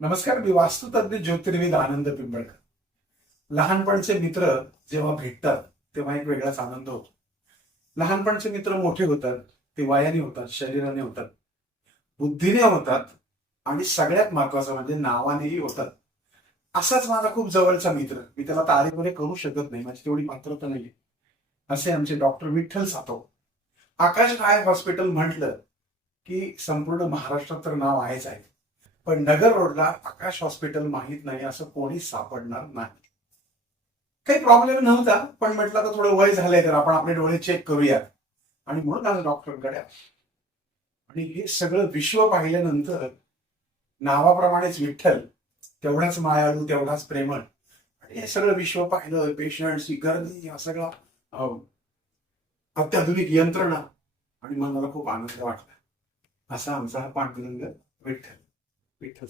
नमस्कार. मी वास्तुतज्ञ ज्योतिर्विद आनंद पिंपळकर. लहानपणचे मित्र जेव्हा भेटतात तेव्हा एक वेगळाच आनंद होतो. लहानपणचे मित्र मोठे होतात, ते वयाने होतात, शरीराने होतात, बुद्धीने होतात आणि सगळ्यात महत्वाचं म्हणजे नावानेही होतात. असाच माझा खूप जवळचा मित्र, मी त्याला तारीफने करू शकत नाही, माझी तेवढी पात्रता नाही, असे आमचे doctor Vitthal Satav. Akash I hospital म्हटलं की संपूर्ण महाराष्ट्रात तर नाव आहेच आहे, पण नगर रोडला आकाश हॉस्पिटल माहित नाही असं कोणीच सापडणार नाही. काही प्रॉब्लेम नव्हता, पण म्हटलं तर थोडं वय झालंय तर आपण आपले डोळे चेक करूया आणि म्हणून आज डॉक्टरकडे आलो. आणि हे सगळं विश्व पाहिल्यानंतर नावाप्रमाणेच विठ्ठल तेवढाच मायाळू, तेवढाच प्रेमळ. आणि हे सगळं विश्व पाहिलं, पेशंट्स, ही गर्दी, हा सगळा अं, अत्याधुनिक यंत्रणा, आणि मग मला खूप आनंद वाटला. असा आमचा हा पांडुरंग विठ्ठल. विठ्ठल